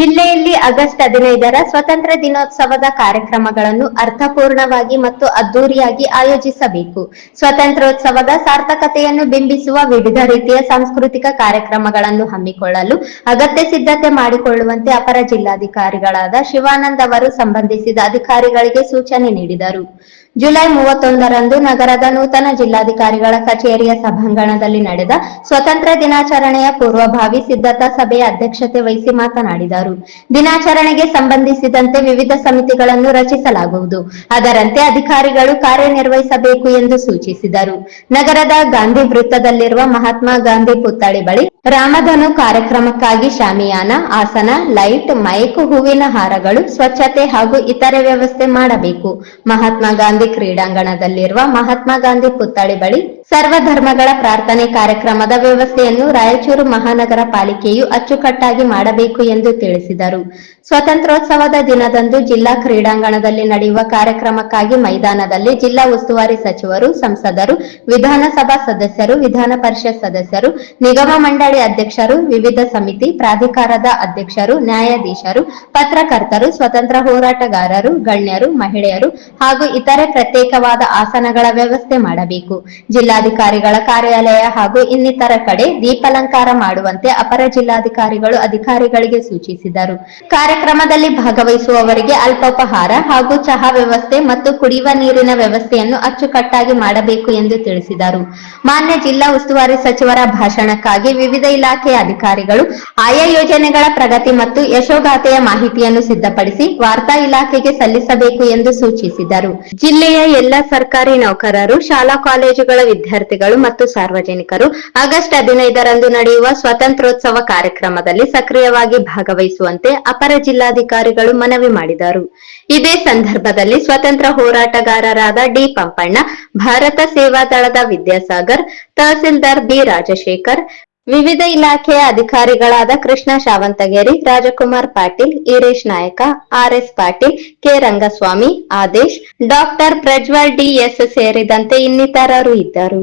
ಜಿಲ್ಲೆಯಲ್ಲಿ ಆಗಸ್ಟ್ ಹದಿನೈದರ ಸ್ವತಂತ್ರ ದಿನೋತ್ಸವದ ಕಾರ್ಯಕ್ರಮಗಳನ್ನು ಅರ್ಥಪೂರ್ಣವಾಗಿ ಮತ್ತು ಅದ್ದೂರಿಯಾಗಿ ಆಯೋಜಿಸಬೇಕು. ಸ್ವತಂತ್ರೋತ್ಸವದ ಸಾರ್ಥಕತೆಯನ್ನು ಬಿಂಬಿಸುವ ವಿವಿಧ ರೀತಿಯ ಸಾಂಸ್ಕೃತಿಕ ಕಾರ್ಯಕ್ರಮಗಳನ್ನು ಹಮ್ಮಿಕೊಳ್ಳಲು ಅಗತ್ಯ ಸಿದ್ಧತೆ ಮಾಡಿಕೊಳ್ಳುವಂತೆ ಅಪರ ಜಿಲ್ಲಾಧಿಕಾರಿಗಳಾದ ಶಿವಾನಂದ್ ಅವರು ಸಂಬಂಧಿಸಿದ ಅಧಿಕಾರಿಗಳಿಗೆ ಸೂಚನೆ ನೀಡಿದರು. ಜುಲೈ ಮೂವತ್ತೊಂದರಂದು ನಗರದ ನೂತನ ಜಿಲ್ಲಾಧಿಕಾರಿಗಳ ಕಚೇರಿಯ ಸಭಾಂಗಣದಲ್ಲಿ ನಡೆದ ಸ್ವತಂತ್ರ ದಿನಾಚರಣೆಯ ಪೂರ್ವಭಾವಿ ಸಿದ್ಧತಾ ಸಭೆಯ ಅಧ್ಯಕ್ಷತೆ ವಹಿಸಿ ಮಾತನಾಡಿದರು. ದಿನಾಚರಣೆಗೆ ಸಂಬಂಧಿಸಿದಂತೆ ವಿವಿಧ ಸಮಿತಿಗಳನ್ನು ರಚಿಸಲಾಗುವುದು. ಅದರಂತೆ ಅಧಿಕಾರಿಗಳು ಕಾರ್ಯನಿರ್ವಹಿಸಬೇಕು ಎಂದು ಸೂಚಿಸಿದರು. ನಗರದ ಗಾಂಧಿ ವೃತ್ತದಲ್ಲಿರುವ ಮಹಾತ್ಮ ಗಾಂಧಿ ಪುತ್ಥಳಿ ಬಳಿ ರಾಮಧನು ಕಾರ್ಯಕ್ರಮಕ್ಕಾಗಿ ಶಾಮಿಯಾನ, ಆಸನ, ಲೈಟ್, ಮೈಕ್, ಹೂವಿನ ಹಾರಗಳು, ಸ್ವಚ್ಛತೆ ಹಾಗೂ ಇತರೆ ವ್ಯವಸ್ಥೆ ಮಾಡಬೇಕು. ಮಹಾತ್ಮ ಗಾಂಧಿ ಕ್ರೀಡಾಂಗಣದಲ್ಲಿರುವ ಮಹಾತ್ಮ ಗಾಂಧಿ ಪುತ್ಥಳಿ ಬಳಿ ಸರ್ವಧರ್ಮಗಳ ಪ್ರಾರ್ಥನೆ ಕಾರ್ಯಕ್ರಮದ ವ್ಯವಸ್ಥೆಯನ್ನು ರಾಯಚೂರು ಮಹಾನಗರ ಪಾಲಿಕೆಯು ಅಚ್ಚುಕಟ್ಟಾಗಿ ಮಾಡಬೇಕು ಎಂದು ತಿಳಿಸಿದರು. ಸ್ವತಂತ್ರೋತ್ಸವದ ದಿನದಂದು ಜಿಲ್ಲಾ ಕ್ರೀಡಾಂಗಣದಲ್ಲಿ ನಡೆಯುವ ಕಾರ್ಯಕ್ರಮಕ್ಕಾಗಿ ಮೈದಾನದಲ್ಲಿ ಜಿಲ್ಲಾ ಉಸ್ತುವಾರಿ ಸಚಿವರು, ಸಂಸದರು, ವಿಧಾನಸಭಾ ಸದಸ್ಯರು, ವಿಧಾನ ಪರಿಷತ್ ಸದಸ್ಯರು, ನಿಗಮ ಮಂಡಳಿ ಅಧ್ಯಕ್ಷರು, ವಿವಿಧ ಸಮಿತಿ ಪ್ರಾಧಿಕಾರದ ಅಧ್ಯಕ್ಷರು, ನ್ಯಾಯಾಧೀಶರು, ಪತ್ರಕರ್ತರು, ಸ್ವತಂತ್ರ ಹೋರಾಟಗಾರರು, ಗಣ್ಯರು, ಮಹಿಳೆಯರು ಹಾಗೂ ಇತರೆ ಪ್ರತ್ಯೇಕವಾದ ಆಸನಗಳ ವ್ಯವಸ್ಥೆ ಮಾಡಬೇಕು. ಜಿಲ್ಲಾಧಿಕಾರಿಗಳ ಕಾರ್ಯಾಲಯ ಹಾಗೂ ಇನ್ನಿತರ ಕಡೆ ದೀಪಾಲಂಕಾರ ಮಾಡುವಂತೆ ಅಪರ ಜಿಲ್ಲಾಧಿಕಾರಿಗಳು ಅಧಿಕಾರಿಗಳಿಗೆ ಸೂಚಿಸಿದರು. ಕಾರ್ಯಕ್ರಮದಲ್ಲಿ ಭಾಗವಹಿಸುವವರಿಗೆ ಅಲ್ಪೋಪಹಾರ ಹಾಗೂ ಚಹಾ ವ್ಯವಸ್ಥೆ ಮತ್ತು ಕುಡಿಯುವ ನೀರಿನ ವ್ಯವಸ್ಥೆಯನ್ನು ಅಚ್ಚುಕಟ್ಟಾಗಿ ಮಾಡಬೇಕು ಎಂದು ತಿಳಿಸಿದರು. ಮಾನ್ಯ ಜಿಲ್ಲಾ ಉಸ್ತುವಾರಿ ಸಚಿವರ ಭಾಷಣಕ್ಕಾಗಿ ವಿವಿಧ ಇಲಾಖೆಯ ಅಧಿಕಾರಿಗಳು ಆಯಾ ಯೋಜನೆಗಳ ಪ್ರಗತಿ ಮತ್ತು ಯಶೋಗಾಥೆಯ ಮಾಹಿತಿಯನ್ನು ಸಿದ್ಧಪಡಿಸಿ ವಾರ್ತಾ ಇಲಾಖೆಗೆ ಸಲ್ಲಿಸಬೇಕು ಎಂದು ಸೂಚಿಸಿದರು. ಜಿಲ್ಲೆಯ ಎಲ್ಲ ಸರ್ಕಾರಿ ನೌಕರರು, ಶಾಲಾ ಕಾಲೇಜುಗಳ ವಿದ್ಯಾರ್ಥಿಗಳು ಮತ್ತು ಸಾರ್ವಜನಿಕರು ಆಗಸ್ಟ್ ಹದಿನೈದರಂದು ನಡೆಯುವ ಸ್ವಾತಂತ್ರ್ಯೋತ್ಸವ ಕಾರ್ಯಕ್ರಮದಲ್ಲಿ ಸಕ್ರಿಯವಾಗಿ ಭಾಗವಹಿಸುವಂತೆ ಅಪರ ಜಿಲ್ಲಾಧಿಕಾರಿಗಳು ಮನವಿ ಮಾಡಿದರು. ಇದೇ ಸಂದರ್ಭದಲ್ಲಿ ಸ್ವತಂತ್ರ ಹೋರಾಟಗಾರರಾದ ಡಿ ಪಂಪಣ್ಣ, ಭಾರತ ಸೇವಾ ದಳದ ವಿದ್ಯಾಸಾಗರ್, ತಹಸೀಲ್ದಾರ್ ಬಿ ರಾಜಶೇಖರ್, ವಿವಿಧ ಇಲಾಖೆಯ ಅಧಿಕಾರಿಗಳಾದ Krishna ಶಾವಂತಗೇರಿ, Rajakumar Patil, Iresh Nayaka RS Patil, K Rangaswamy, Adesh, doctor Prajwal DS ಸೇರಿದಂತೆ ಇನ್ನಿತರರು ಇದ್ದರು.